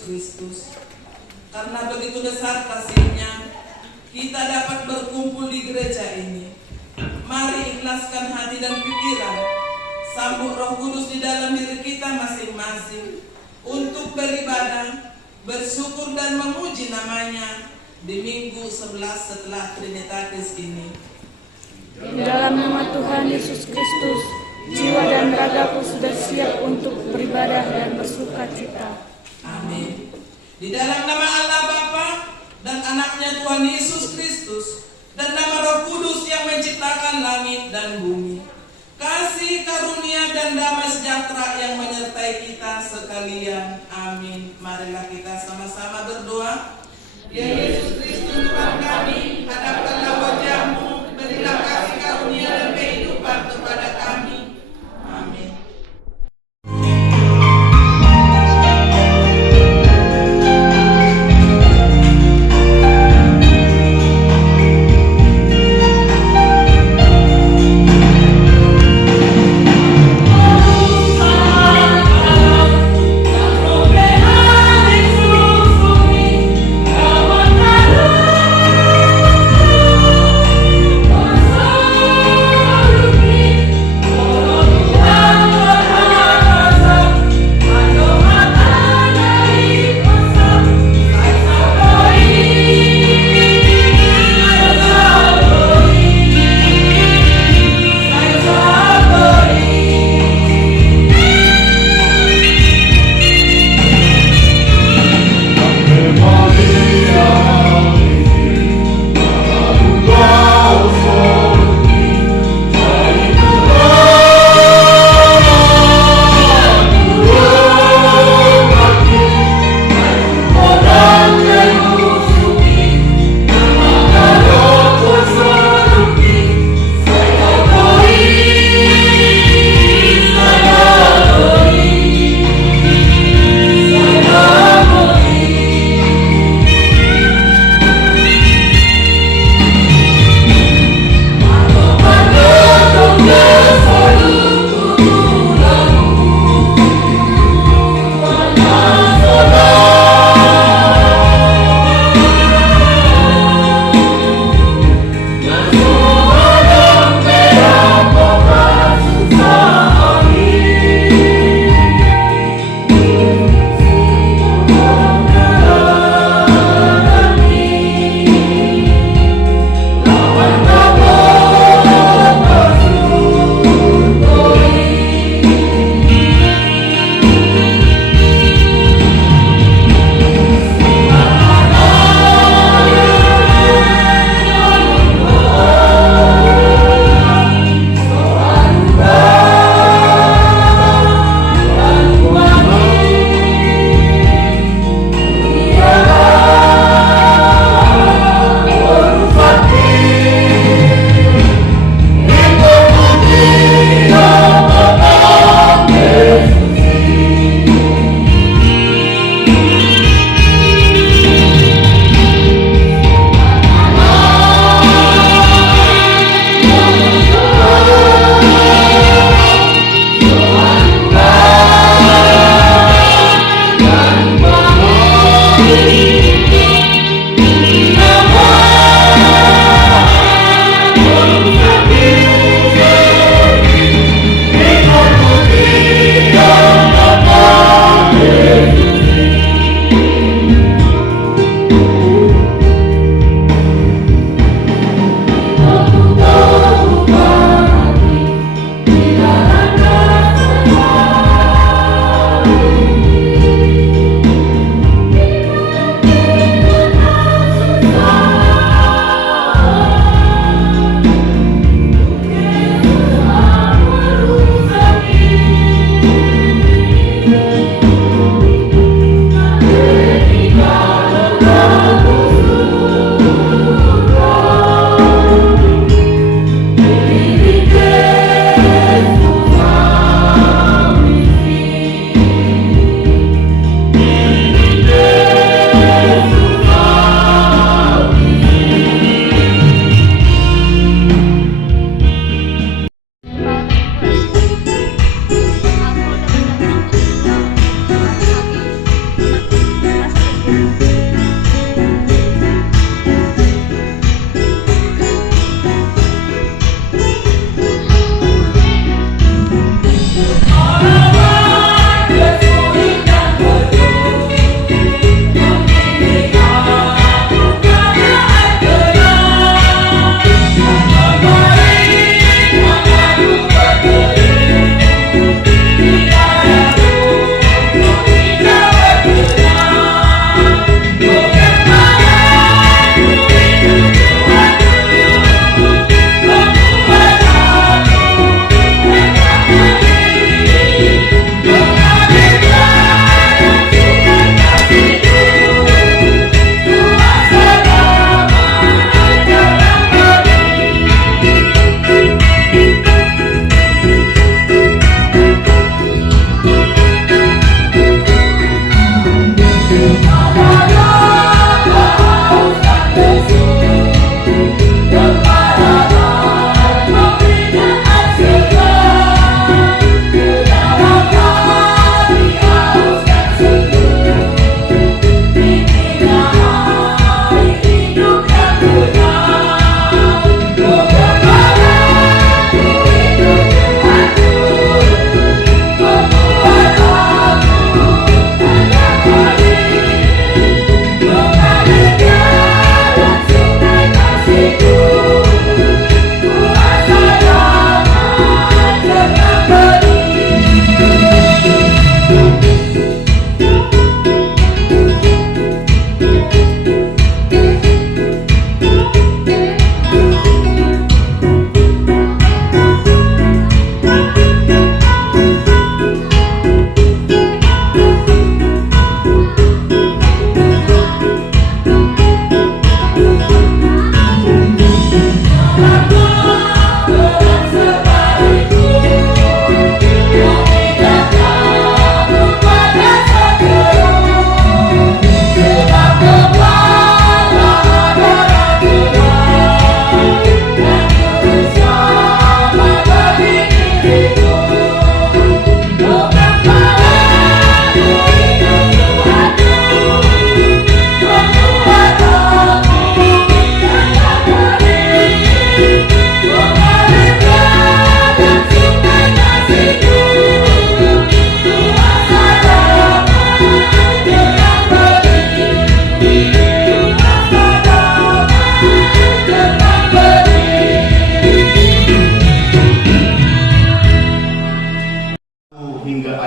Yesus Kristus. Karena begitu besar kasih-Nya, kita dapat berkumpul di gereja ini. Mari ikhlaskan hati dan pikiran, sambut Roh Kudus di dalam diri kita masing-masing untuk beribadah, bersyukur dan memuji namanya di minggu 11 setelah Trinitatis ini. Di dalam nama Tuhan Yesus Kristus, jiwa dan ragaku sudah siap untuk beribadah dan bersukacita. Amin. Di dalam nama Allah Bapa dan Anaknya Tuhan Yesus Kristus dan nama Roh Kudus yang menciptakan langit dan bumi, kasih karunia dan damai sejahtera yang menyertai kita sekalian. Amin. Marilah kita sama-sama berdoa. Ya Yesus Kristus Tuhan kami, hadapkanlah wajah-Mu, berilah kasih karunia dan kehidupan kepada kami. Amin. Amin.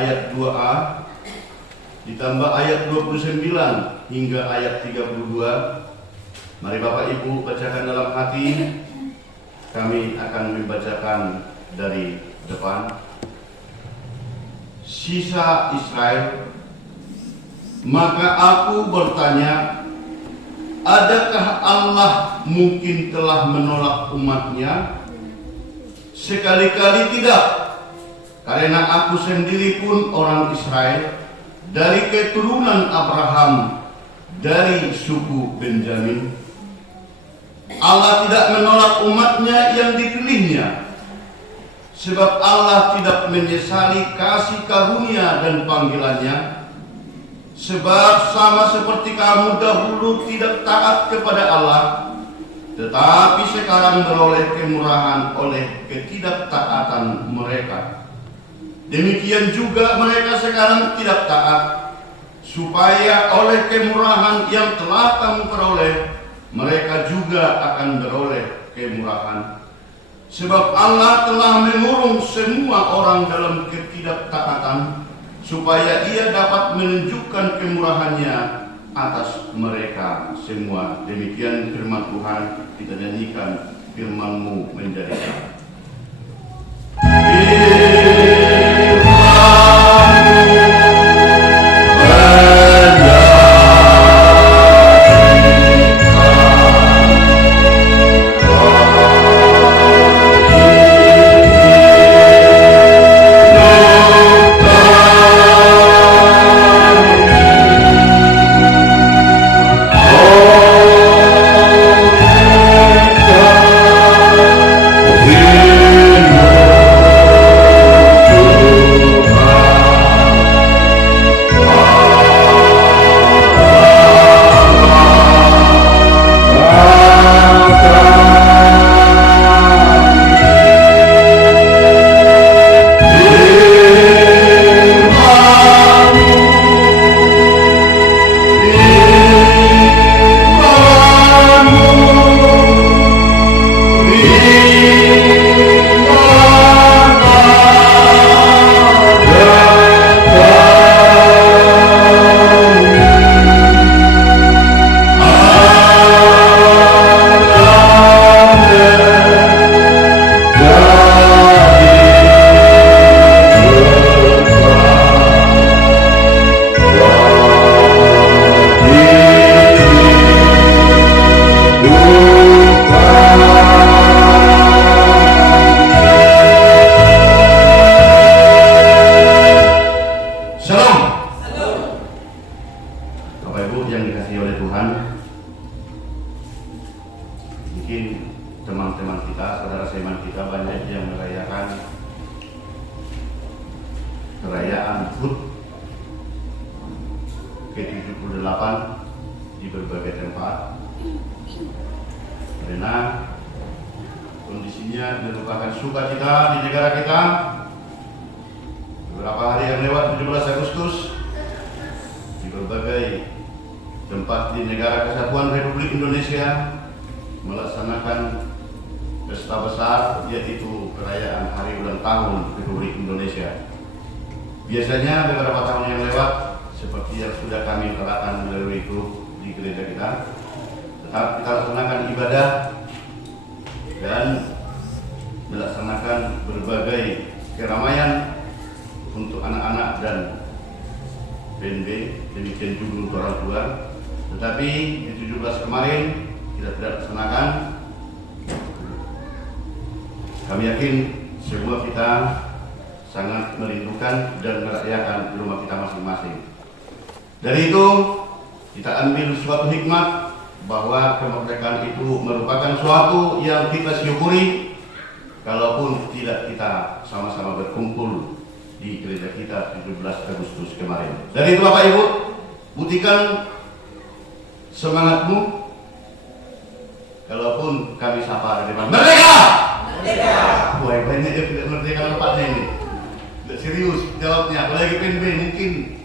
ayat 2a ditambah ayat 29 hingga ayat 32. Mari Bapak Ibu bacakan dalam hati. Kami akan membacakan dari depan. Sisa Israel. Maka aku bertanya, adakah Allah mungkin telah menolak umatnya? Sekali-kali tidak, karena aku sendiri pun orang Israel, dari keturunan Abraham, dari suku Benjamin. Allah tidak menolak umatnya yang dipilihnya, sebab Allah tidak menyesali kasih karunia dan panggilannya. Sebab sama seperti kamu dahulu tidak taat kepada Allah, tetapi sekarang beroleh kemurahan oleh ketidaktaatan mereka, demikian juga mereka sekarang tidak taat, supaya oleh kemurahan yang telah kamu peroleh, mereka juga akan beroleh kemurahan. Sebab Allah telah mengurung semua orang dalam ketidaktaatan, supaya Ia dapat menunjukkan kemurahannya atas mereka semua. Demikian firman Tuhan. Kita nyanyikan firman-Mu menjadi terang. Biasanya beberapa tahun yang lewat, seperti yang sudah kami katakan melalui itu di gereja kita, tetap kita laksanakan ibadah dan melaksanakan berbagai keramaian untuk anak-anak dan BNB, demikian juga untuk orang tua. Tetapi di 17 kemarin kita tidak laksanakan. Kami yakin semua kita sangat merindukan dan merayakan di rumah kita masing-masing. Dari itu kita ambil suatu hikmat bahwa kemerdekaan itu merupakan suatu yang kita syukuri, kalaupun tidak kita sama-sama berkumpul di gereja kita 17 Agustus kemarin. Dari itu Bapak Ibu, buktikan semangatmu, kalaupun kami sapa di depan merdeka! Merdeka! Wah, banyak yang tidak merdeka nampaknya ini. Tidak serius jawabnya, apalagi PNB mungkin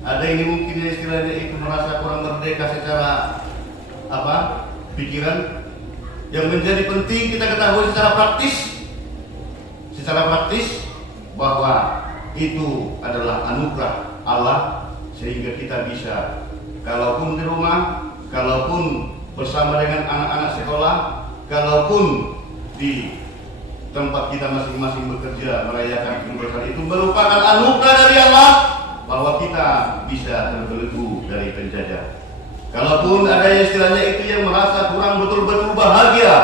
ada ini mungkin istilahnya itu merasa kurang merdeka secara pikiran. Yang menjadi penting kita ketahui secara praktis bahwa itu adalah anugerah Allah sehingga kita bisa, kalaupun di rumah, kalaupun bersama dengan anak-anak sekolah, kalaupun di tempat kita masing-masing bekerja merayakan Idul Fitri, itu merupakan anugerah dari Allah bahwa kita bisa terbelenggu dari penjajah. Kalaupun ada istilahnya itu yang merasa kurang betul-betul bahagia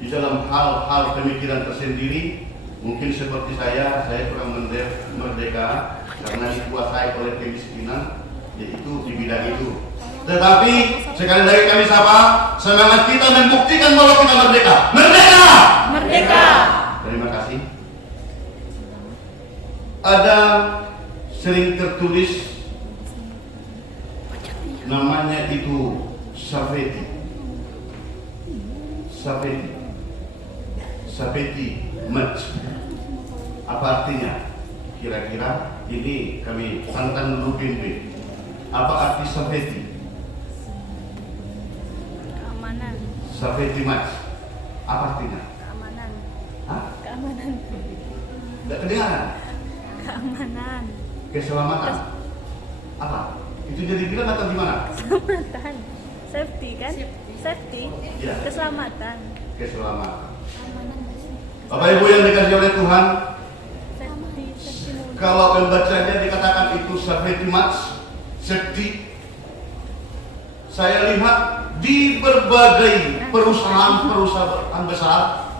di dalam hal-hal pemikiran tersendiri, mungkin seperti saya kurang merdeka karena dikuasai oleh kemiskinan, yaitu di bidang itu. Tetapi sekali lagi kami sapa, semangat kita membuktikan bahwa kita merdeka. Merdeka! Merdeka! Terima kasih. Ada sering tertulis namanya itu Saveti. Saveti Match. Apa artinya? Kira-kira ini kami tantang dulu pimpin. Apa arti Saveti? Keamanan. Saveti Match. Apa artinya? Keamanan. Hah? Keamanan. Tidak kedengaran? Keamanan. Keselamatan. Apa? Itu jadi bilang atau gimana? Keselamatan. Safety kan? Safety. Ya. Keselamatan. Keselamatan. Bapak Ibu yang dikasihi oleh Tuhan, Safety. kalau membacanya dikatakan itu safety match, safety. Saya lihat di berbagai perusahaan besar,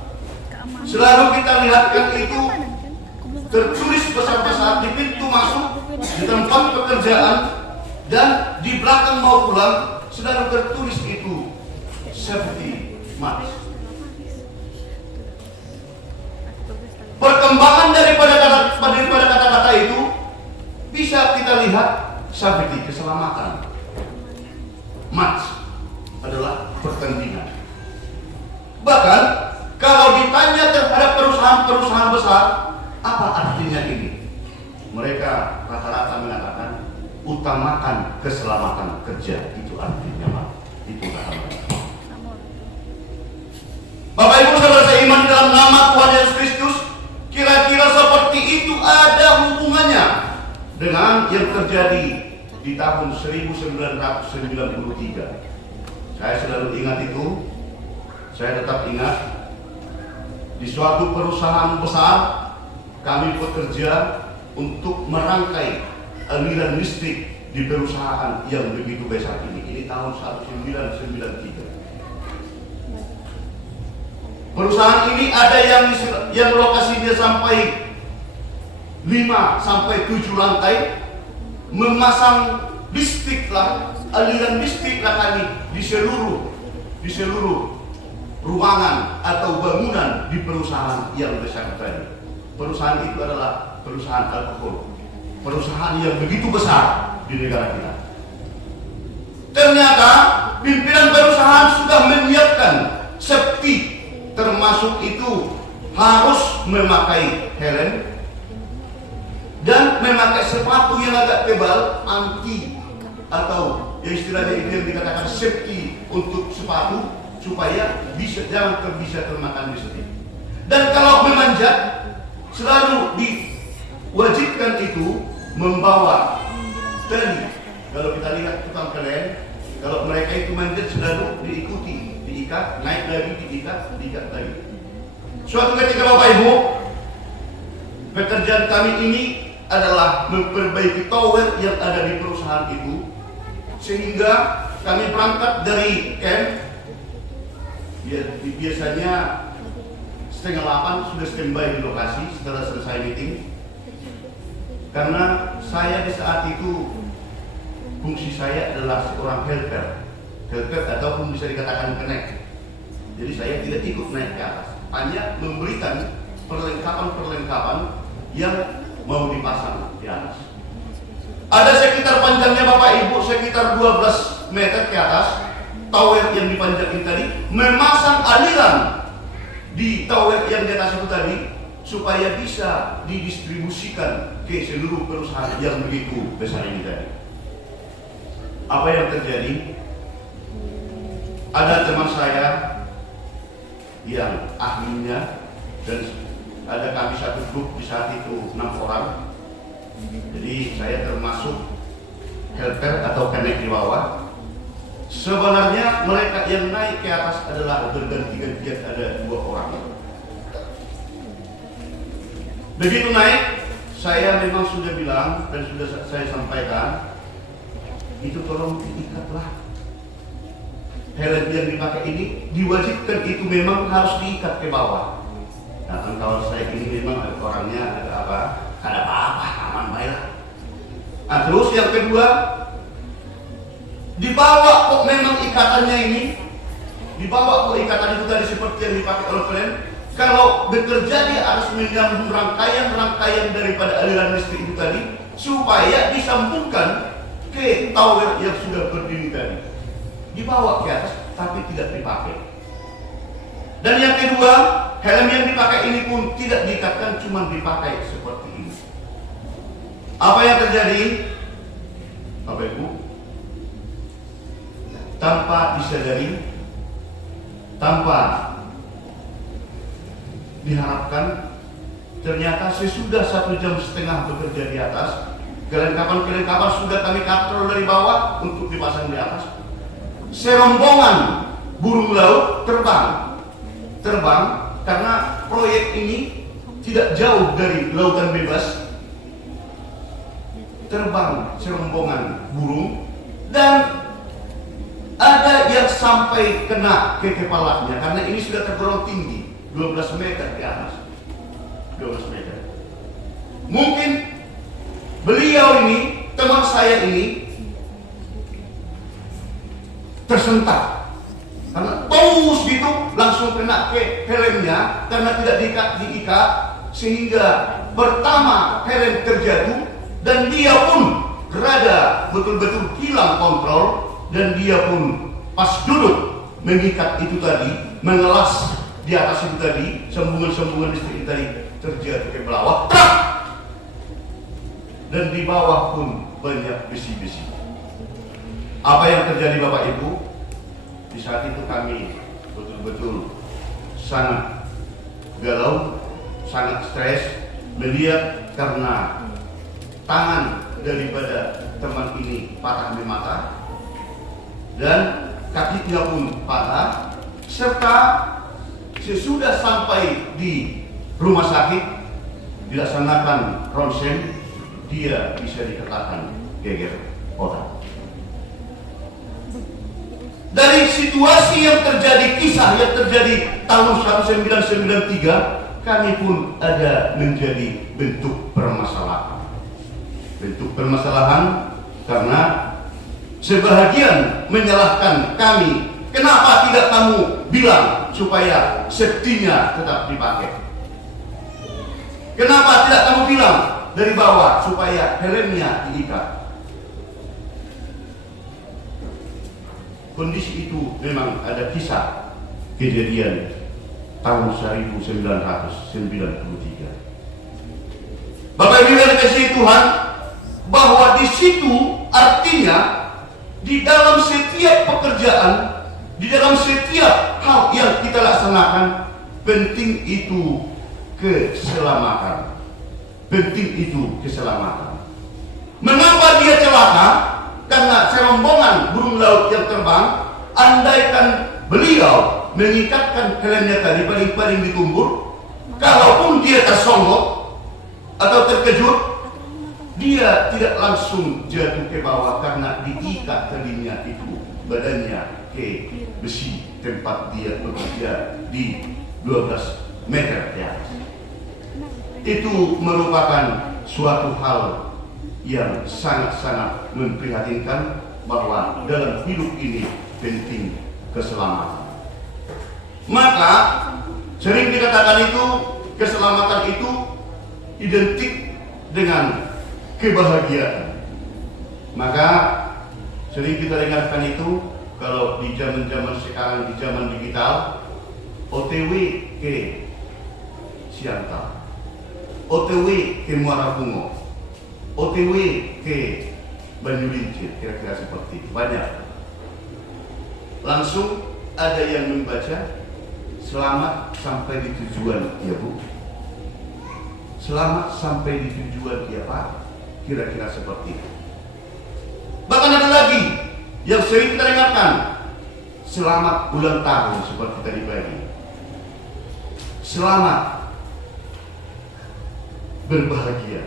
Keamanan. selalu kita lihatkan itu Keamanan kan? tertulis besar-besar di pintu masuk, di tempat pekerjaan, dan di belakang mau pulang selalu tertulis itu safety match. Perkembangan daripada kata-kata itu bisa kita lihat safety, keselamatan. Match adalah pertandingan. Bahkan kalau ditanya terhadap perusahaan-perusahaan besar, apa artinya ini? Mereka rata-rata mengatakan utamakan keselamatan kerja. Itu artinya, Pak. Itu kata mereka. Bapak Ibu saudara seiman di dalam nama Tuhan Yesus Kristus, kira-kira seperti itu ada hubungannya dengan yang terjadi di tahun 1993. Saya selalu ingat itu. Saya tetap ingat di suatu perusahaan besar kami bekerja untuk merangkai aliran listrik di perusahaan yang begitu besar ini. Ini tahun 1993. Perusahaan ini ada yang lokasinya sampai 5 sampai 7 lantai, memasang listrik lah, aliran listrik lah kami di seluruh ruangan atau bangunan di perusahaan yang besar tadi. Perusahaan itu adalah perusahaan alkohol, perusahaan yang begitu besar di negara kita. Ternyata pimpinan perusahaan sudah menyiapkan safety, termasuk itu harus memakai helm dan memakai sepatu yang agak tebal, anti atau ya istilahnya itu yang dikatakan safety untuk sepatu supaya jangan bisa termakan listrik. Dan kalau memanjat selalu diwajibkan itu membawa tali. Kalau kita lihat tukang keren, kalau mereka itu manjat selalu diikuti, diikat, naik lagi, diikat lagi. Suatu ketika Bapak Ibu, pekerjaan kami ini adalah memperbaiki tower yang ada di perusahaan itu, sehingga kami berangkat dari camp. Biasanya 7:30 sudah standby di lokasi setelah selesai meeting. Karena saya di saat itu fungsi saya adalah seorang helper ataupun bisa dikatakan connect. Jadi saya tidak ikut naik ke atas, hanya memberikan perlengkapan yang mau dipasang di atas. Ada sekitar panjangnya Bapak Ibu sekitar 12 meter ke atas tower yang dipanjangin tadi, memasang aliran di tower yang di atas itu tadi supaya bisa didistribusikan ke seluruh perusahaan yang begitu besar ini tadi. Apa yang terjadi? Ada teman saya yang ahlinya dan ada kami satu grup di saat itu 6 orang. Jadi saya termasuk helper atau connect di bawah. Sebenarnya mereka yang naik ke atas adalah berganti-gantian, ada 2 orang. Begitu naik, saya memang sudah bilang dan sudah saya sampaikan, itu tolong diikatlah. Helm yang dipakai ini diwajibkan, itu memang harus diikat ke bawah. Nah, kalau saya ini memang orangnya ada apa-apa, aman baiklah. Nah, terus yang kedua, dibawa kok memang ikatannya ini, dibawa kok ikatan itu tadi seperti yang dipakai oleh kalian. Kalau bekerja dia harus menyambung rangkaian daripada aliran listrik itu tadi, supaya disambungkan ke tower yang sudah berdiri tadi. Dibawa ke atas, tapi tidak dipakai. Dan yang kedua, helm yang dipakai ini pun tidak diikatkan, cuma dipakai seperti ini. Apa yang terjadi? Bapak Ibu, tanpa disadari, tanpa diharapkan, ternyata sesudah 1,5 jam bekerja di atas, kelengkapan sudah kami kontrol dari bawah untuk dipasang di atas. Serombongan burung laut terbang karena proyek ini tidak jauh dari lautan bebas. Terbang serombongan burung dan ada yang sampai kena ke kepalanya karena ini sudah tergolong tinggi, 12 meter di atas. 12 meter. Mungkin beliau ini, teman saya ini tersentak karena tous gitu langsung kena ke helmnya karena tidak diikat, sehingga pertama helm terjatuh dan dia pun rada betul-betul hilang kontrol, dan dia pun pas duduk mengikat itu tadi, mengelas di atas itu tadi, sambungan listrik itu tadi terjatuh ke bawah, dan di bawah pun banyak besi-besi. Apa yang terjadi Bapak Ibu? Di saat itu kami betul-betul sangat galau, sangat stres melihat karena tangan daripada teman ini patah memata dan kakinya pun patah, serta sesudah sampai di rumah sakit dilaksanakan ronsen, dia bisa dikatakan geger otak. Dari situasi yang terjadi, kisah yang terjadi tahun 1993, kami pun ada menjadi bentuk permasalahan. Bentuk permasalahan karena sebahagian menyalahkan kami. Kenapa tidak kamu bilang supaya safety-nya tetap dipakai? Kenapa tidak kamu bilang dari bawah supaya helmnya diikat? Kondisi itu memang ada kisah kejadian tahun 1993. Bapak Ibu yang dikasihi Tuhan, bahwa di situ artinya di dalam setiap pekerjaan, di dalam setiap hal yang kita laksanakan, penting itu keselamatan. Penting itu keselamatan. Mengapa dia celaka? Karena serombongan burung laut yang terbang, andaikan beliau mengikatkan helmnya tadi paling-paling ditumbur, kalaupun dia tersonggok atau terkejut, dia tidak langsung jatuh ke bawah karena diikat tadinya itu badannya ke besi tempat dia bekerja di 12 meter di atas. Itu merupakan suatu hal yang sangat-sangat memprihatinkan, bahwa dalam hidup ini penting keselamatan. Maka sering dikatakan itu keselamatan itu identik dengan kebahagiaan. Maka sering kita dengarkan itu kalau di zaman-zaman sekarang, di zaman digital, OTW ke Siantar, OTW ke Muara Bungo, OTW ke Banyulincir, kira-kira seperti itu. Banyak. Langsung ada yang membaca selamat sampai di tujuan, ya Bu. selamat sampai di tujuan Pak. Kira-kira seperti itu. Bahkan ada lagi yang sering kita dengarkan, selamat ulang tahun seperti tadi pagi. Selamat berbahagia.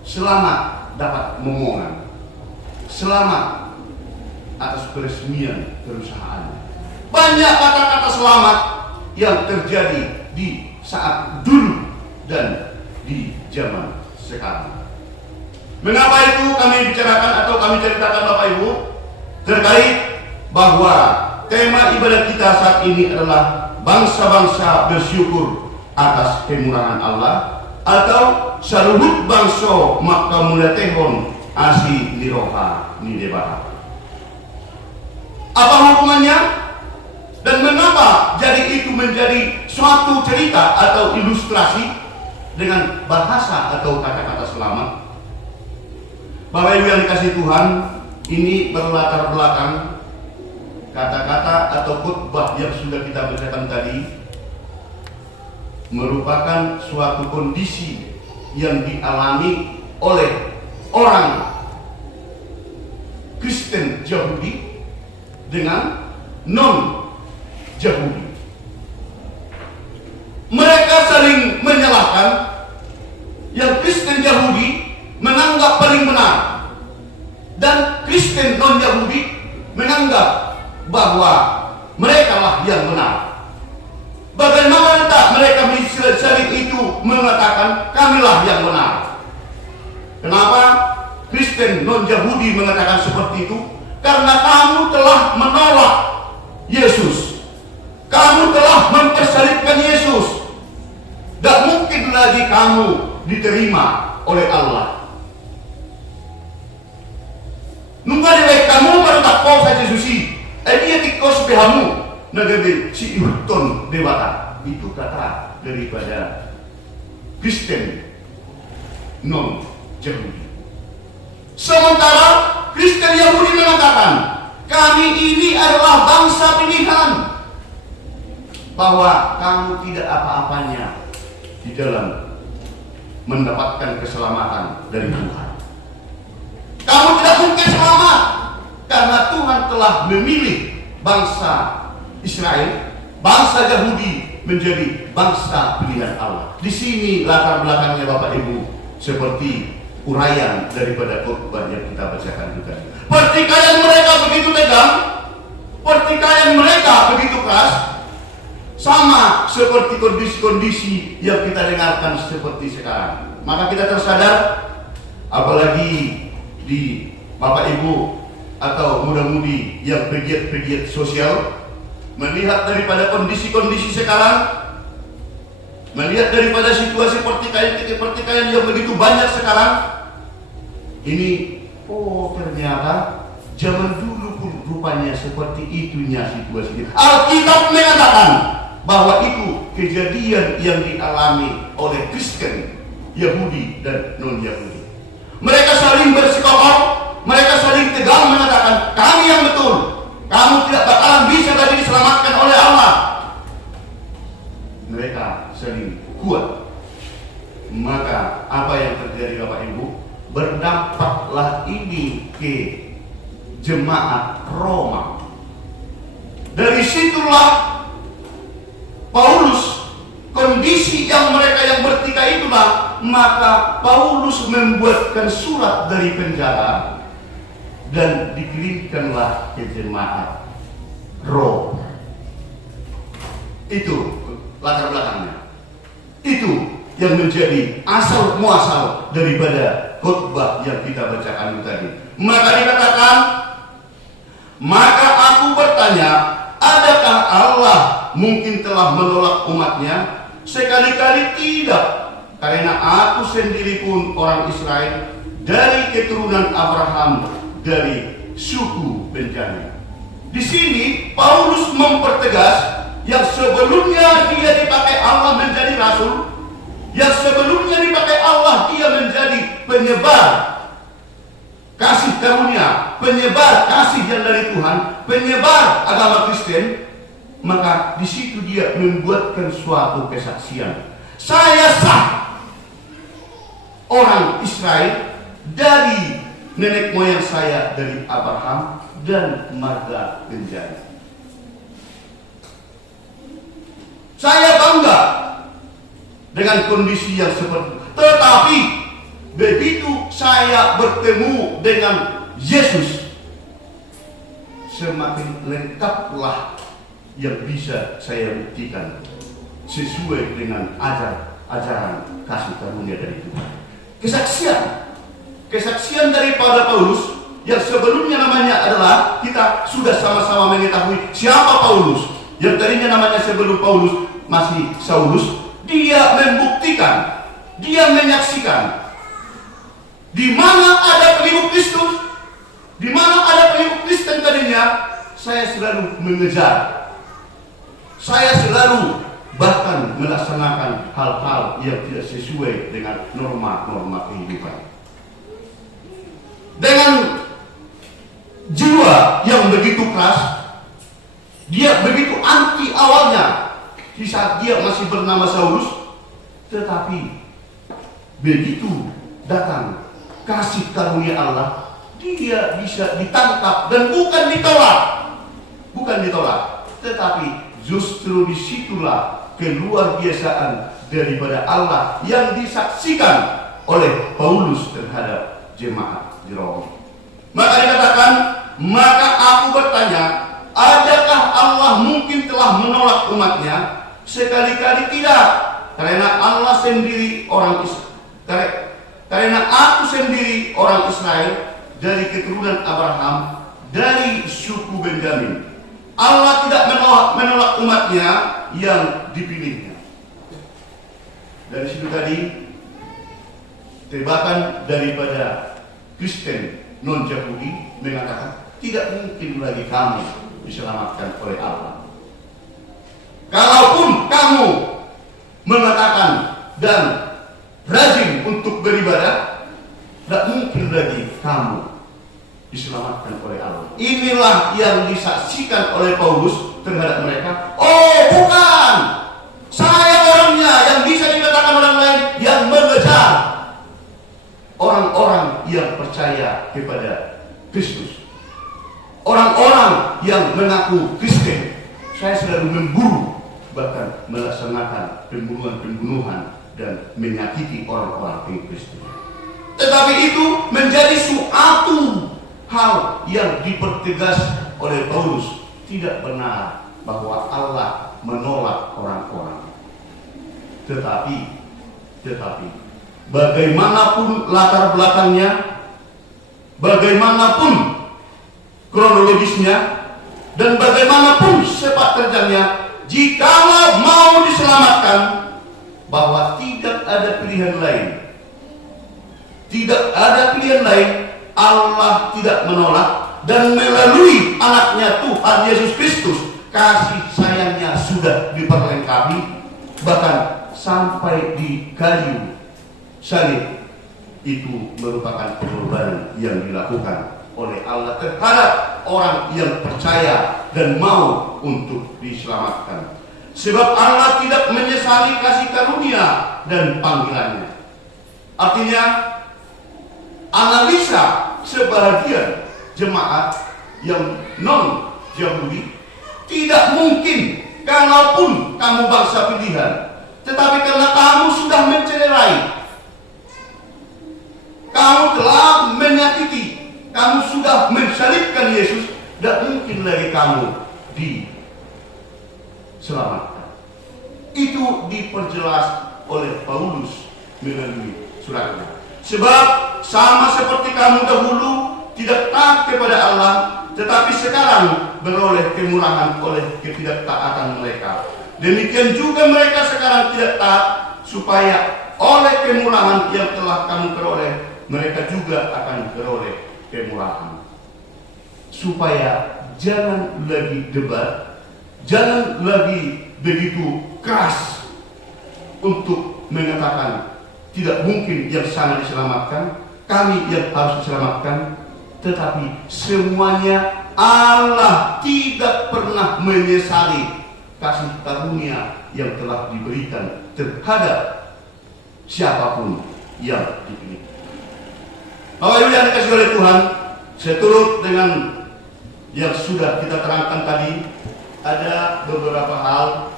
Selamat dapat momongan. Selamat atas peresmian perusahaan. Banyak kata-kata selamat yang terjadi di saat dulu dan di zaman sekarang. Mengapa itu kami bicarakan atau kami ceritakan Bapak Ibu? Terkait bahwa tema ibadah kita saat ini adalah bangsa-bangsa bersyukur atas kemurahan Allah, atau saluhut bangsa maka mulatehon asi liroha nidebaha. Apa hubungannya? Dan mengapa jadi itu menjadi suatu cerita atau ilustrasi dengan bahasa atau kata-kata selamat? Bapak Ibu yang dikasihi Tuhan, ini berlatar belakang kata-kata atau khotbah yang sudah kita bacakan tadi merupakan suatu kondisi yang dialami oleh orang Kristen Yahudi dengan non-Yahudi. Mereka saling menyalahkan. Yang Kristen Yahudi menganggap paling benar, dan Kristen non-Yahudi menganggap bahwa mereka lah yang benar. Bagaimana tak mereka saling itu mengatakan kamilah yang benar? Kenapa Kristen non-Yahudi mengatakan seperti itu? Karena kamu telah menolak Yesus. Kamu telah mempersalibkan Yesus. Tak mungkin lagi kamu diterima oleh Allah. Nunggu dewek kamu baru tak kau saja susi. Dia tikos behamu. Nagabe si Ihuton dewata. Itu kata daripada Kristen non-Yahudi. Sementara Kristen Yahudi mengatakan, kami ini adalah bangsa pilihan, bahwa kamu tidak apa-apanya di dalam mendapatkan keselamatan dari Tuhan. Kamu tidak mungkin selamat karena Tuhan telah memilih bangsa Israel, bangsa Yahudi menjadi bangsa pilihan Allah. Di sini latar belakangnya Bapak Ibu seperti uraian daripada khotbah yang kita bacakan juga. Pertikaian mereka begitu tegang, pertikaian mereka begitu keras, sama seperti kondisi-kondisi yang kita dengarkan seperti sekarang. Maka kita tersadar, apalagi di Bapak Ibu atau muda-mudi yang pegiat-pegiat sosial, melihat daripada kondisi-kondisi sekarang, melihat daripada situasi pertikaian yang begitu banyak sekarang, ini ternyata zaman dulu pun rupanya seperti itunya situasinya. Alkitab mengatakan bahwa itu kejadian yang dialami oleh Kristen, Yahudi dan non-Yahudi. Mereka saling bersekongkol, mereka saling tegang mengatakan kami yang betul, kamu tidak bakalan bisa lagi diselamatkan oleh Allah. Mereka saling kuat. Maka apa yang terjadi Bapak Ibu? Berdampaklah ini ke jemaat Roma. Dari situlah Paulus, kondisi yang mereka yang bertikai itulah, maka Paulus membuatkan surat dari penjara dan dikirimkanlah ke jemaat Roma. Itu latar belakangnya. Itu yang menjadi asal muasal daripada khotbah yang kita bacakan tadi. Maka dikatakan, maka aku bertanya, adakah Allah mungkin telah menolak umatnya? Sekali-kali tidak, karena aku sendiri pun orang Israel dari keturunan Abraham, dari suku Benjamin. Di sini Paulus mempertegas yang sebelumnya dia dipakai Allah menjadi rasul, yang sebelumnya dipakai Allah dia menjadi penyebar kasih karunia, penyebar kasih yang dari Tuhan, penyebar agama Kristen. Maka di situ dia membuatkan suatu kesaksian. Saya sah orang Israel dari nenek moyang saya, dari Abraham dan marga Benjamin. Saya bangga dengan kondisi yang seperti itu. Tetapi begitu saya bertemu dengan Yesus, semakin lengkaplah yang bisa saya buktikan sesuai dengan ajaran kasih karunia dari Tuhan. Kesaksian daripada Paulus yang sebelumnya namanya adalah, kita sudah sama-sama mengetahui siapa Paulus. Yang tadinya namanya sebelum Paulus masih Saulus. Dia membuktikan, dia menyaksikan di mana ada pengikut Kristus, di mana ada pengikut Kristen tadinya, saya selalu mengejar. Saya selalu bahkan melaksanakan hal-hal yang tidak sesuai dengan norma-norma kehidupan. Dengan jiwa yang begitu keras, dia begitu anti awalnya di saat dia masih bernama Saulus, tetapi begitu datang kasih karunia Allah, dia bisa ditangkap dan bukan ditolak, tetapi justru disitulah keluar biasaan daripada Allah yang disaksikan oleh Paulus terhadap jemaat di Roma. Maka dikatakan, maka aku bertanya, adakah Allah mungkin telah menolak umatnya? Sekali-kali tidak, karena Allah sendiri orang Israel, karena aku sendiri orang Israel dari keturunan Abraham, dari suku Benjamin. Allah tidak menolak umatnya yang dipilihnya. Dari situ tadi, tebakan daripada Kristen non-Yahudi mengatakan, tidak mungkin lagi kamu diselamatkan oleh Allah. Kalaupun kamu mengatakan dan rajin untuk beribadah, tidak mungkin lagi kamu diselamatkan oleh Allah. Inilah yang disaksikan oleh Paulus terhadap mereka. Oh bukan, saya orangnya yang bisa dikatakan orang lain yang mengejar orang-orang yang percaya kepada Kristus, orang-orang yang mengaku Kristen. Saya selalu memburu, bahkan melaksanakan pembunuhan dan menyakiti orang-orang yang Kristen. Tetapi itu menjadi suatu hal yang dipertegas oleh Paulus. Tidak benar bahwa Allah menolak orang-orang. Tetapi bagaimanapun latar belakangnya, bagaimanapun kronologisnya, dan bagaimanapun sepak terjangnya, jikalau mau diselamatkan, bahwa tidak ada pilihan lain. Tidak ada pilihan lain. Allah tidak menolak, dan melalui anaknya Tuhan Yesus Kristus, kasih sayangnya sudah diperlengkapi, bahkan sampai di kayu salib. Itu merupakan pengorbanan yang dilakukan oleh Allah terhadap orang yang percaya dan mau untuk diselamatkan. Sebab Allah tidak menyesali kasih karunia dan panggilannya. Artinya, analisa sebahagian jemaat yang non-Yahudi, tidak mungkin kalaupun kamu bangsa pilihan, tetapi karena kamu sudah mencederai, kamu telah menyakiti, kamu sudah mensalibkan Yesus, tidak mungkin lagi kamu diselamatkan. Itu diperjelas oleh Paulus melalui suratnya. Sebab sama seperti kamu dahulu tidak taat kepada Allah, tetapi sekarang beroleh kemurahan oleh ketidaktaatan mereka, demikian juga mereka sekarang tidak taat, supaya oleh kemurahan yang telah kamu peroleh, mereka juga akan beroleh kemurahan. Supaya jangan lagi debat, jangan lagi begitu keras untuk mengatakan tidak mungkin yang sana diselamatkan, kami yang harus diselamatkan. Tetapi semuanya Allah tidak pernah menyesali kasih karunia yang telah diberikan terhadap siapapun yang dipilih. Bapak Ibu yang dikasihi oleh Tuhan, seturut dengan yang sudah kita terangkan tadi, ada beberapa hal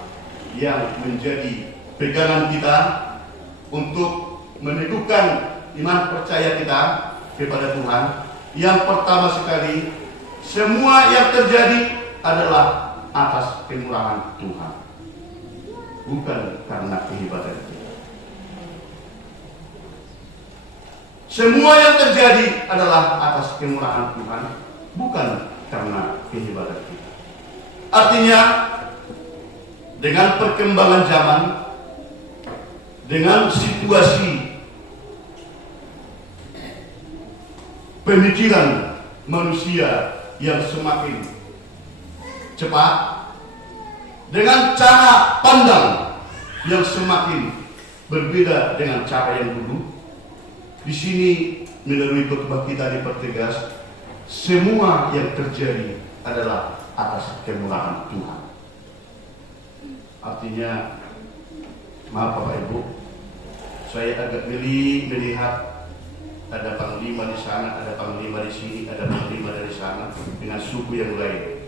yang menjadi pegangan kita untuk meneguhkan iman percaya kita kepada Tuhan. Yang pertama sekali, semua yang terjadi adalah atas kemurahan Tuhan, bukan karena kehebatan kita. Semua yang terjadi adalah atas kemurahan Tuhan, bukan karena kehebatan kita. Artinya, dengan perkembangan zaman, dengan situasi pemikiran manusia yang semakin cepat, dengan cara pandang yang semakin berbeda dengan cara yang dulu, di sini melalui khotbah kita dipertegas, semua yang terjadi adalah atas kemurahan Tuhan. Artinya, maaf Bapak Ibu, saya agak geli melihat ada panglima di sana, ada panglima di sini, ada panglima dari sana dengan suku yang lain.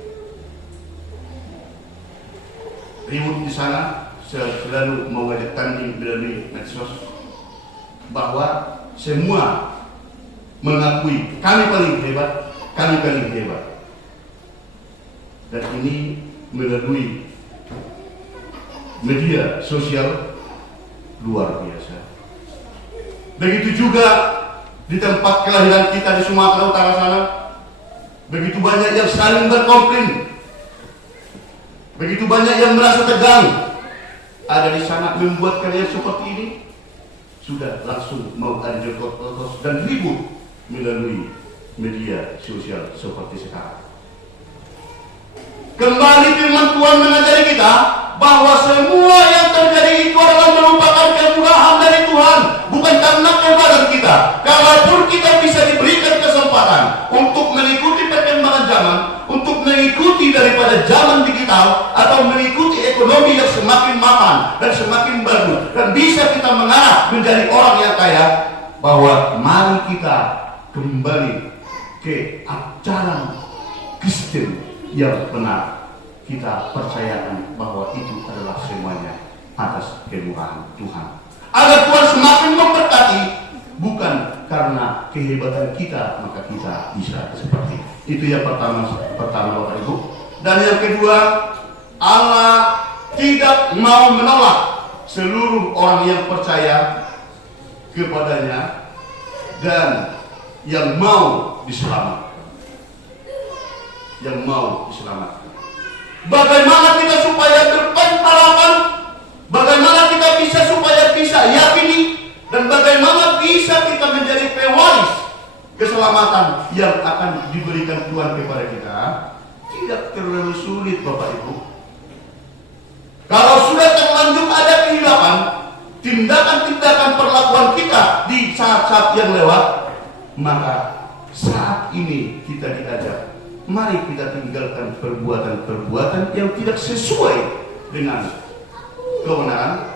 Ribut di sana, selalu mau ngajak tanding melalui medsos, bahwa semua mengakui kami paling hebat, kami paling hebat. Dan ini melalui media sosial luar biasa. Begitu juga di tempat kelahiran kita di Sumatera Utara sana, begitu banyak yang saling berkomplain, begitu banyak yang merasa tegang. Ada di sana membuat kalian seperti ini, sudah langsung mau ada jotos dan ribut melalui media sosial seperti sekarang. Kembali firman Tuhan mengajari kita bahwa semua yang terjadi itu adalah merupakan kemurahan dari Tuhan, bukan karena kehebatan kita. Kalaupun kita bisa diberikan kesempatan untuk mengikuti perkembangan zaman, untuk mengikuti daripada zaman digital, atau mengikuti ekonomi yang semakin mapan dan semakin bagus, dan bisa kita mengarah menjadi orang yang kaya, bahwa mari kita kembali ke ajaran Kristen yang benar. Kita percayakan bahwa itu adalah semuanya atas kemurahan Tuhan, agar Tuhan semakin memberkati, bukan karena kehebatan kita maka kita bisa seperti itu. Yang pertama Bapak Ibu. Dan yang kedua, Allah tidak mau menolak seluruh orang yang percaya kepadanya dan yang mau diselamatkan. Yang mau diselamatkan. Bagaimana kita supaya berpengharapan? Bagaimana kita bisa supaya bisa yakini? Dan bagaimana bisa kita menjadi pewaris keselamatan yang akan diberikan Tuhan kepada kita? Tidak terlalu sulit Bapak Ibu. Kalau sudah terlanjur ada kehilapan, tindakan-tindakan perlakuan kita di saat-saat yang lewat, maka saat ini kita diajak, mari kita tinggalkan perbuatan-perbuatan yang tidak sesuai dengan kebenaran,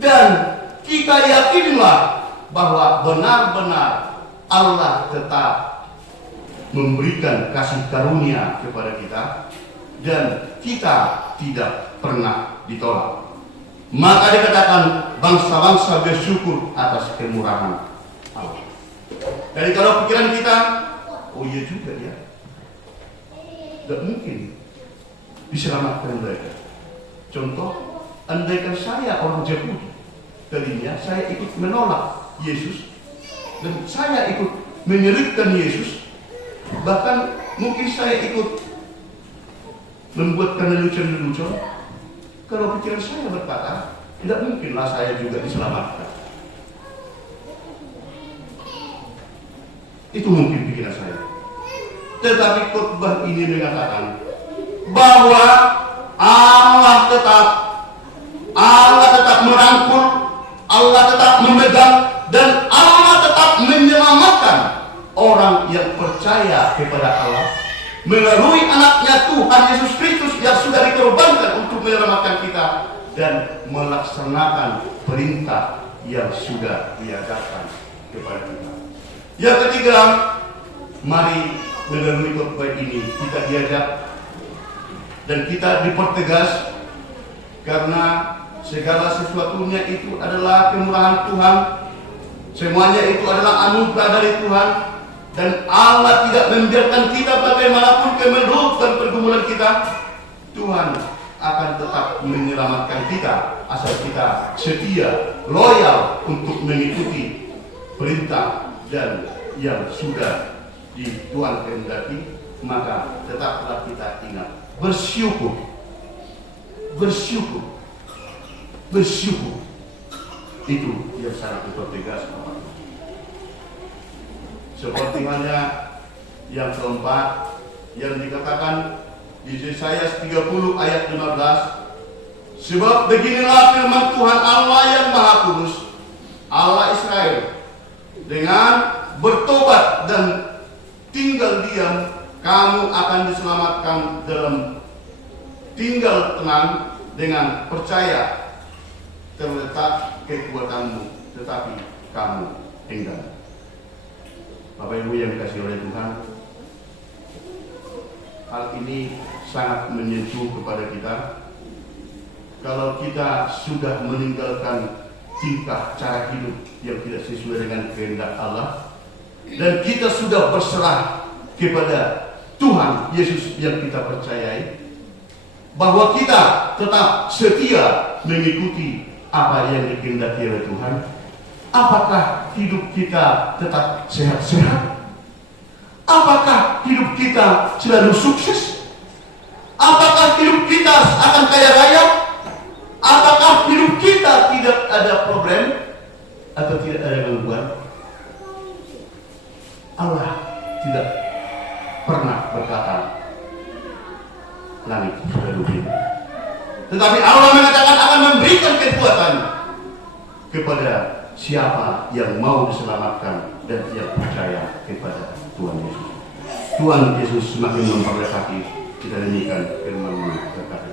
dan kita yakinlah bahwa benar-benar Allah tetap memberikan kasih karunia kepada kita, dan kita tidak pernah ditolak. Maka dikatakan bangsa-bangsa bersyukur atas kemurahan Allah. Jadi kalau pikiran kita, oh iya juga ya, tidak mungkin diselamatkan mereka. Contoh, andaikan saya orang Yahudi, tadinya saya ikut menolak Yesus, dan saya ikut menyelipkan Yesus, bahkan mungkin saya ikut membuatkan lelucon-lelucon. Kalau pikiran saya berkata, tidak mungkinlah saya juga diselamatkan. Itu mungkin pikiran saya. Tetapi khotbah ini mengatakan bahwa Allah tetap merangkul, Allah tetap memegang, dan Allah tetap menyelamatkan orang yang percaya kepada Allah melalui anaknya Tuhan Yesus Kristus yang sudah dikorbankan untuk menyelamatkan kita dan melaksanakan perintah yang sudah diajarkan kepada kita. Yang ketiga, mari melalui khotbah ini kita diajak dan kita dipertegas, karena segala sesuatunya itu adalah kemurahan Tuhan, semuanya itu adalah anugerah dari Tuhan, dan Allah tidak membiarkan kita bagaimanapun kemelut dan pergumulan kita. Tuhan akan tetap menyelamatkan kita asal kita setia, loyal untuk mengikuti perintah dan yang sudah Tuhan kehendaki. Maka tetaplah kita ingat bersyukur, bersyukur, bersyukur. Itu yang sangat tegas. Seperti halnya yang keempat yang dikatakan di Yesaya 30 ayat 15, sebab beginilah firman Tuhan Allah yang Maha Kudus, Allah Israel, dengan bertobat dan tinggal diam, kamu akan diselamatkan dalam tinggal tenang, dengan percaya terletak kekuatanmu, tetapi kamu enggan. Bapak Ibu yang dikasihi oleh Tuhan, hal ini sangat menyentuh kepada kita. Kalau kita sudah meninggalkan tingkah cara hidup yang tidak sesuai dengan kehendak Allah, dan kita sudah berserah kepada Tuhan Yesus yang kita percayai, bahwa kita tetap setia mengikuti apa yang dikehendaki oleh Tuhan, apakah hidup kita tetap sehat-sehat? Apakah hidup kita selalu sukses? Apakah hidup kita akan kaya raya? Apakah hidup kita tidak ada problem atau tidak ada gangguan? Allah tidak pernah berkata langit sudah begini, tetapi Allah mengatakan akan memberikan kekuatan kepada siapa yang mau diselamatkan dan yang percaya kepada Tuhan Yesus. Tuhan Yesus semakin memberkati. Kita nyanyikan firman-Mu berkata.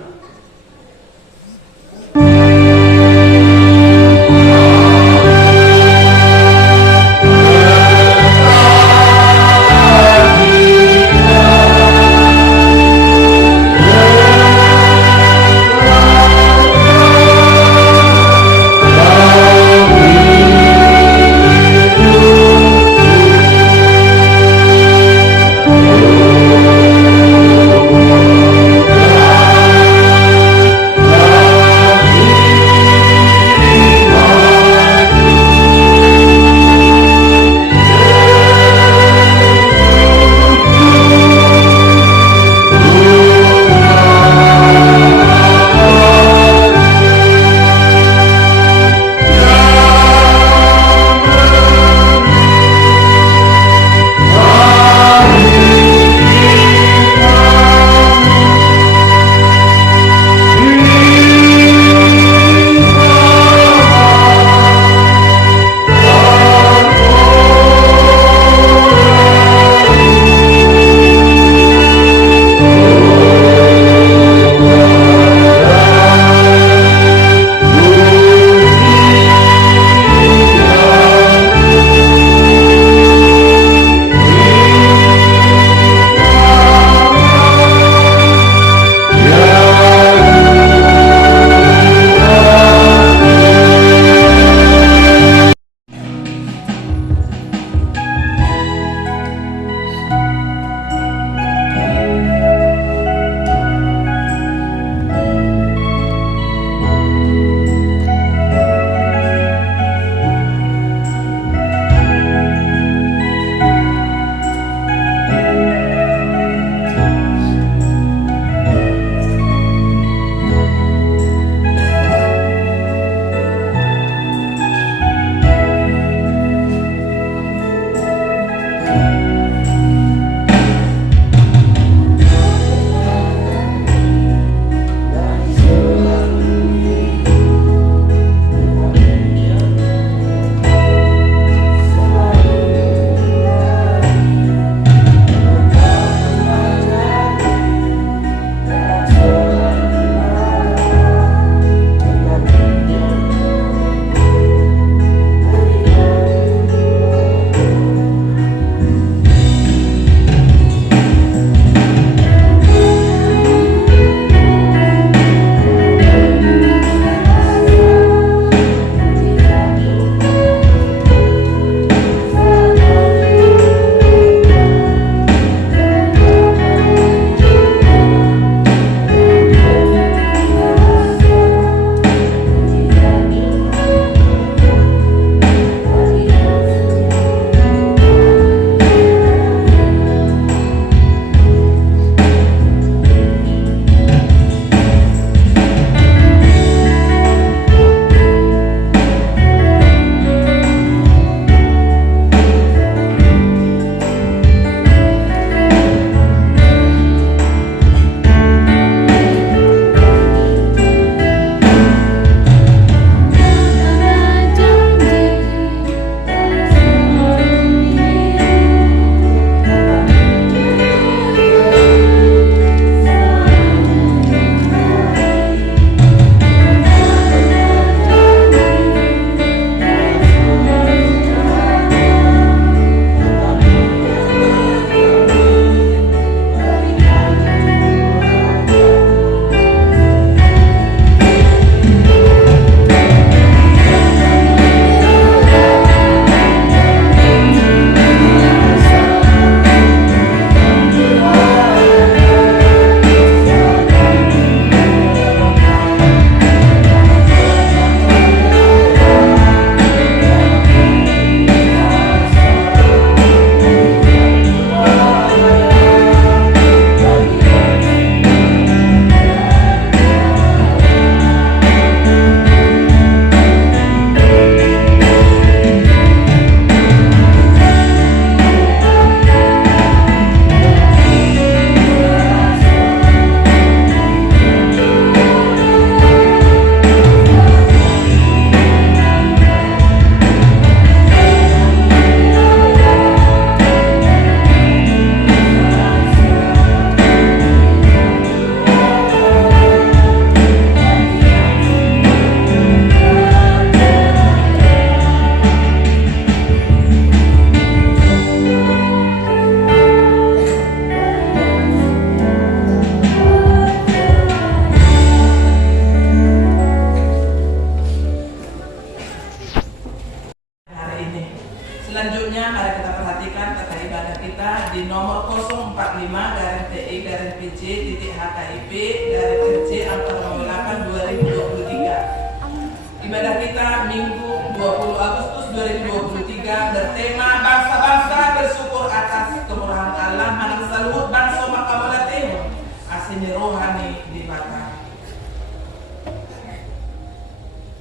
Selanjutnya mari kita perhatikan tata ibadah kita di nomor 045-PJ.HKIP-RC angka 08/2023. Ibadah kita Minggu 20 Agustus 2023 bertema bangsa-bangsa bersyukur atas kemurahan Allah manang saluhut bangsa makabalateno asini rohani di Batak.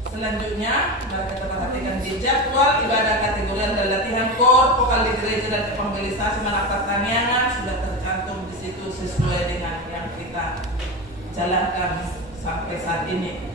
Selanjutnya, mari kita perhatikan di jadwal ibadah kategorian dan latihan kor, vokal di gereja dan evangelisasi Manak Pertaniangan sudah tercantum di situ sesuai dengan yang kita jalankan sampai saat ini.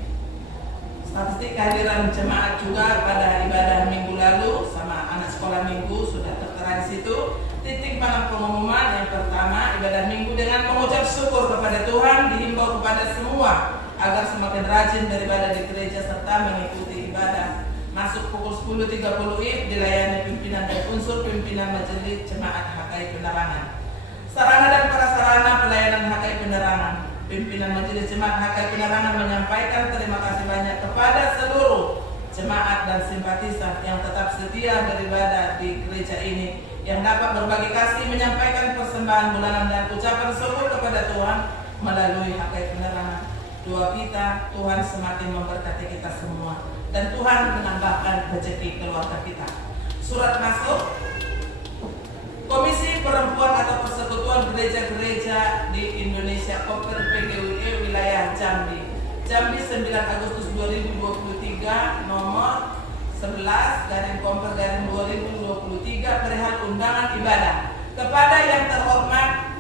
Statistik kehadiran jemaat juga pada ibadah minggu lalu sama anak sekolah minggu sudah tertera di situ. Titik mana pengumuman yang pertama, ibadah minggu dengan mengucap syukur kepada Tuhan dihimbau kepada semua agar semakin rajin beribadah di gereja serta mengikuti ibadah. Masuk pukul 10.30 WIB dilayani pimpinan dan unsur pimpinan majelis jemaat HKI Penerangan. Sarana dan prasarana pelayanan HKI Penerangan. Pimpinan majelis jemaat HKI Penerangan menyampaikan terima kasih banyak kepada seluruh jemaat dan simpatisan yang tetap setia beribadah di gereja ini, yang dapat berbagi kasih menyampaikan persembahan bulanan dan ucapan syukur kepada Tuhan melalui HKI Penerangan. Doa kita, Tuhan semakin memberkati kita semua dan Tuhan menambahkan rezeki keluarga kita. Surat masuk Komisi Perempuan atau Persekutuan Gereja-Gereja di Indonesia Koper PGWE wilayah Jambi 9 Agustus 2023 nomor 11/Komper/2023 perihal undangan ibadah kepada yang terhormat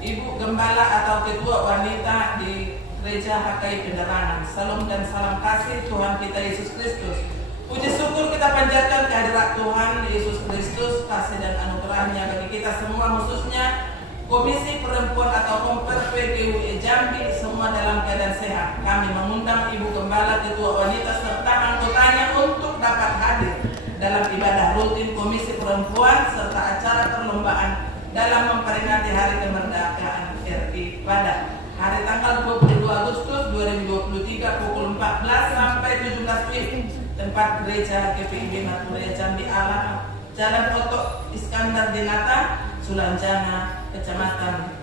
Ibu Gembala atau Ketua Wanita di Gereja HKI Penerangan. Salam dan salam kasih Tuhan kita Yesus Kristus. Puji syukur kita panjatkan kehadirat Tuhan Yesus Kristus, kasih dan anugerahnya bagi kita semua, khususnya Komisi Perempuan atau Komper PGWE Jambi semua dalam keadaan sehat. Kami mengundang Ibu Gembala, Ketua Wanita serta anggotanya untuk dapat hadir dalam ibadah rutin Komisi Perempuan serta acara perlombaan dalam memperingati Hari Kemerdekaan RI pada hari tanggal 22 Agustus 2023 pukul 14 sampai 17 WIB, tempat gereja GPIB Maturia Jambi Alam, Jalan Oto Iskandar Dinata, Sulanjana, Kecamatan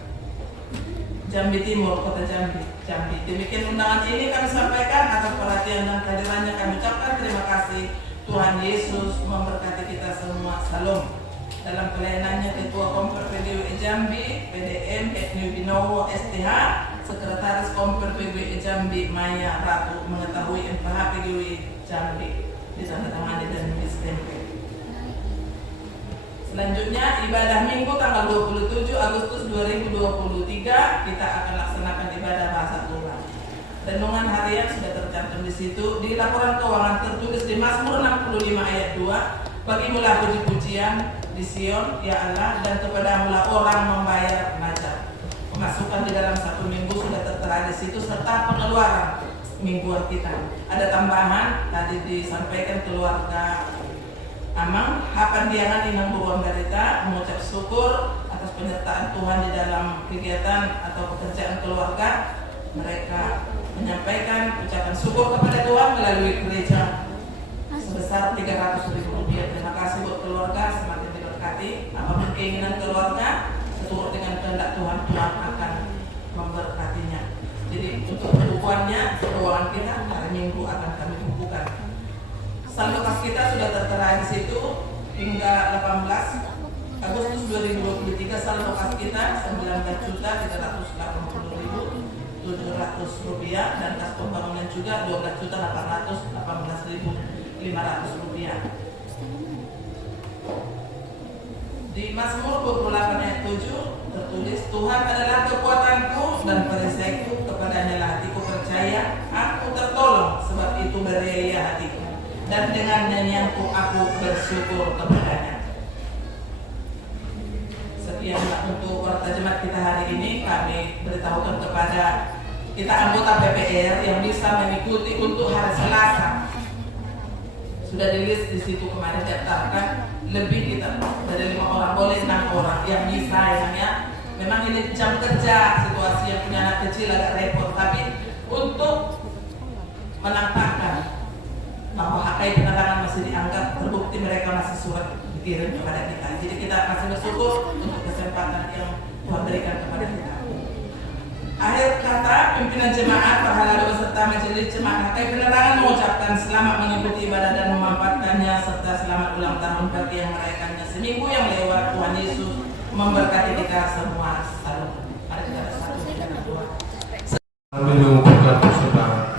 Jambi Timur, Kota Jambi. Demikian undangan ini kami sampaikan atas perhatian dan kehadirannya. Kami ucapkan terima kasih. Tuhan Yesus memberkati kita semua. Salam. Dalam pelayanannya Ketua Komper PGWE Jambi, PDM Etnu Binowo STH, Sekretaris Komper PGWE Jambi Maya Ratu mengetahui MPH PGWE Jambi ditandatangani dan distempel. Selanjutnya ibadah Minggu tanggal 27 Agustus 2023 kita akan laksanakan ibadah bahasa Tuhan. Renungan harian sudah tercantum di situ. Di laporan keuangan tertulis di Mazmur 65 ayat 2, bagimulah puji-pujian di Sion, ya Allah, dan kepadamulah orang membayar pajak. Pemasukan di dalam satu minggu sudah tertera di situ serta pengeluaran mingguan kita. Ada tambahan tadi disampaikan keluarga Amang, Hapan Diangan Inang Buruan Garita mengucap syukur atas penyertaan Tuhan di dalam kegiatan atau pekerjaan keluarga. Mereka menyampaikan ucapan syukur kepada Tuhan melalui gereja sebesar Rp300.000. Terima kasih buat keluarga, semakin diberkati. Apapun keinginan keluarga, seturut dengan kehendak Tuhan, Tuhan akan memberkatinya. Jadi untuk pembukuannya, keuangan kita hari Minggu akan kami bukukan. Saldo kas kita sudah tertera di situ hingga 18 Agustus 2023. Saldo kas kita Rp19.380.700 dan kas pembangunan juga Rp12.818.500. Di Mazmur 28 ayat 7 tertulis, Tuhan adalah kekuatanku dan perisaiku, kepadanya lah hatiku percaya, aku tertolong, sebab itu beria hatiku, dan dengan nyanyianku aku bersyukur kepadanya. Sekianlah untuk warta jemaat kita hari ini. Kami beritahukan kepada kita anggota PPR yang bisa mengikuti untuk hari Selasa. Sudah dirilis di situ kemarin daftarkan lebih kita dari 5 orang, boleh 6 orang yang bisa ya. Memang ini jam kerja, situasi yang punya anak kecil agak repot, tapi untuk menampakkan bahwa HKI Penerangan masih dianggap dianggap terbukti mereka masih surat dikirim kepada kita. Jadi kita masih bersyukur untuk kesempatan yang Tuhan berikan kepada kita. Akhir kata, pimpinan jemaat, para lalu beserta majelis jemaat Hakai Penerangan mengucapkan selamat mengikuti ibadah dan memanfaatkannya, serta selamat ulang tahun bagi yang merayakannya seminggu yang lewat. Tuhan Yesus memberkati kita semua. Salam. Mari kita bersatu dan berdoa. Kami mengucapkan persembahan.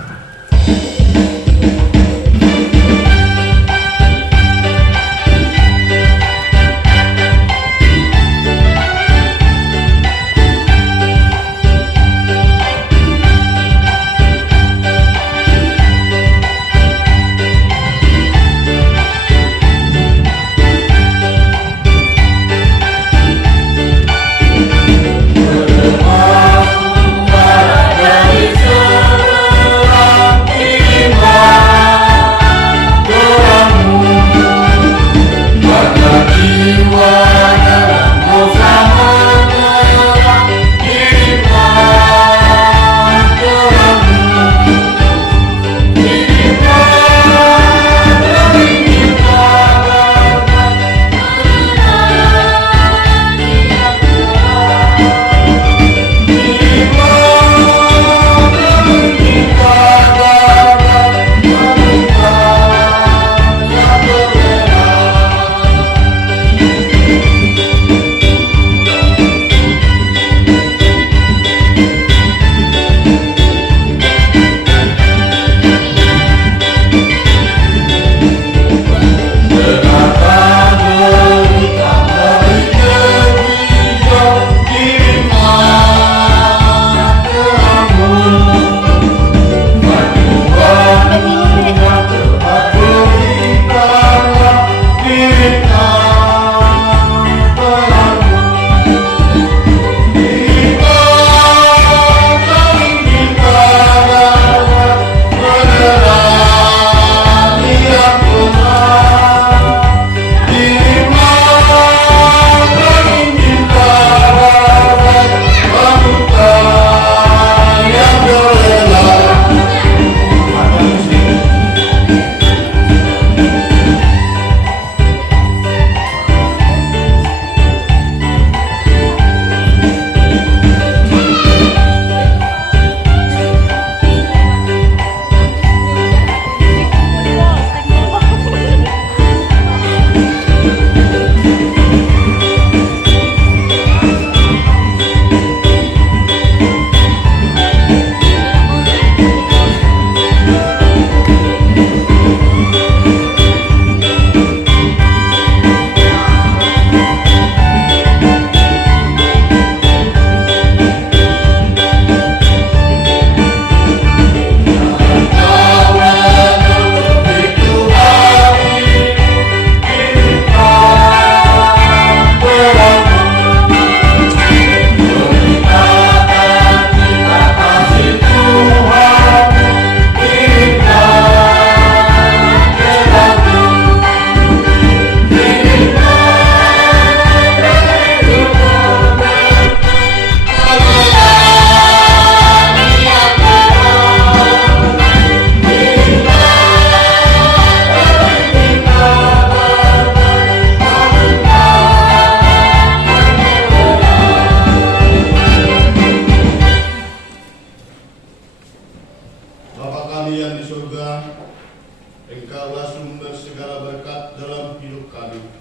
Engkaulah sumber segala berkat dalam hidup kami.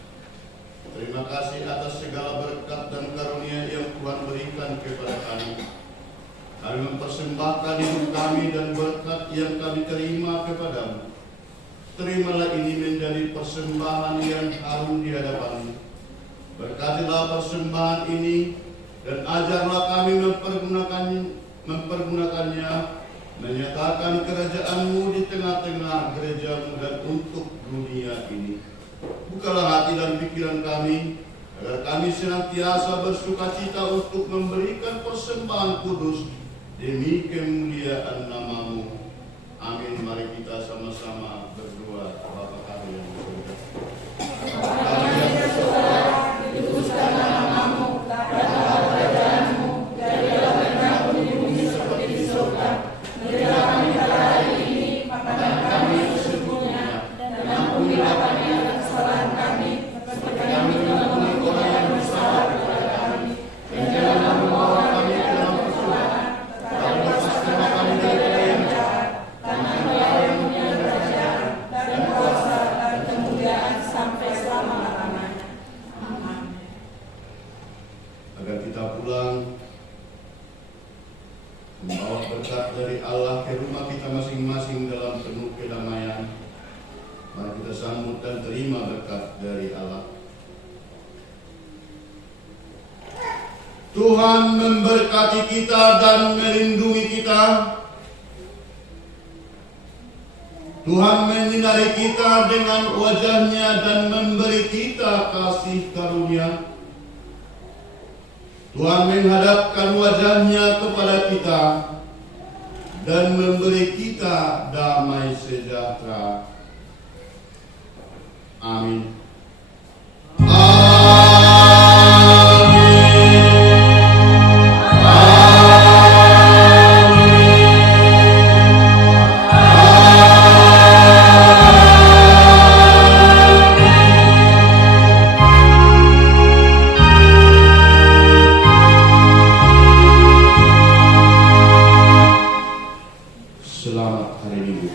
Terima kasih atas segala berkat dan karunia yang Tuhan berikan kepada kami. Kami mempersembahkan hidup kami dan berkat yang kami terima kepadamu. Terimalah ini menjadi persembahan yang harum di hadapan-Mu. Berkatilah persembahan ini dan ajarlah kami mempergunakannya, menyatakan kerajaan-Mu di tengah-tengah gereja-Mu dan untuk dunia ini. Bukalah hati dan pikiran kami, agar kami senantiasa bersukacita untuk memberikan persembahan kudus demi kemuliaan nama-Mu. Amin. Mari kita sama-sama berdoa. Bapa kami yang di surga. Kami yang di surga, dikuduskanlah nama-Mu, datanglah kerajaan-Mu, jadilah kehendakmu di bumi seperti di surga. Berilah kami pada hari ini makanan kami sesungguhnya, dan ampuni Ampunilah kami akan kesalahan kami, seperti kami telah mengampuni yang bersalah kepada kami. Dan janganlah membawa kami ke dalam percobaan, tetapi lepaskanlah kami dari yang jahat. Karena Engkau yang punya kerajaan dan kuasa dan kemuliaan sampai selama-lamanya. Amin. Agar kita pulang membawa berkat dari Allah ke rumah kita masing-masing dalam penuh kedamaian. Mari kita sambut dan terima berkat dari Allah. Tuhan memberkati kita dan melindungi kita. Tuhan menyinari kita dengan wajah-Nya dan memberi kita kasih karunia. Tuhan menghadapkan wajah-Nya kepada kita dan memberi kita damai sejahtera. Amin. Selamat hari Minggu.